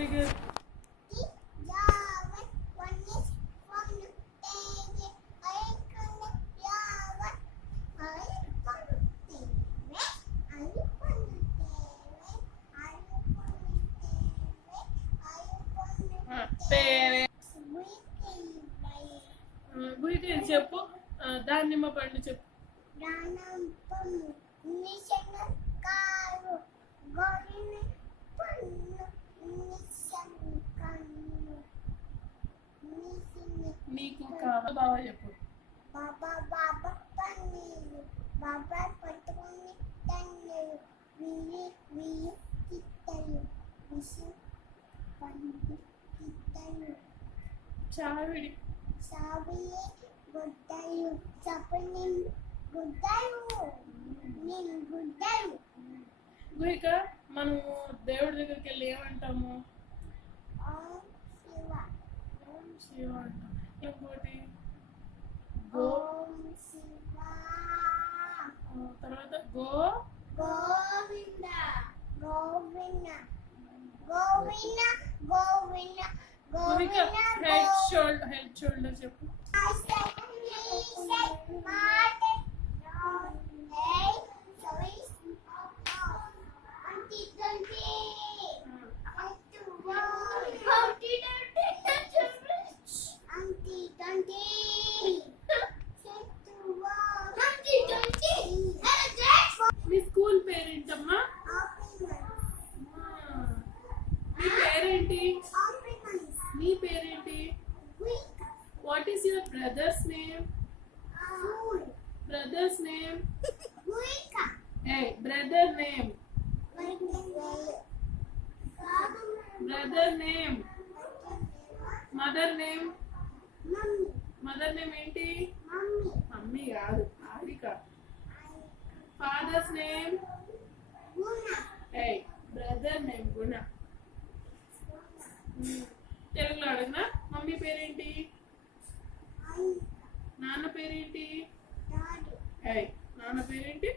Very good. వీటిని చెప్పు. దానిమ్మ పండు చెప్పు. నీకు కావాలి బాబా చెప్పు. బాబా బాబా పన్నీరు బాబా పట్టుకుని తన్నీరు వియ్యి వియ్యి తిట్టలు విసి పండు తిట్టలు చావిడి సావియే గుడ్డలు చప్పని గుడ్డలు నేను గుడ్డలు. ఇక మనము దేవుడి దగ్గరికి వెళ్ళి ఏమంటాము? ఓం శివ ఓం శివ అంటాం. ఇంకోటి ఓం శివ. తర్వాత గోవింద గోవింద గోవింద గోవింద గోవింద హెడ్ షోల్డర్ చెప్పు. మీ స్కూల్ పేరేంటమ్మా? మీ పేరేంటి? నీ పేరేంటి? What is your brother's name? Brother's name? Brother name. Brother name. Mother name? Mother name ఏంటి? మమ్మీ కాదు, Avika. Father's name? Brother name Guna. తెలుగులో అడగనా? మమ్మీ పేరేంటి? నాన్న పేరేంటి? నాన్న పేరేంటి?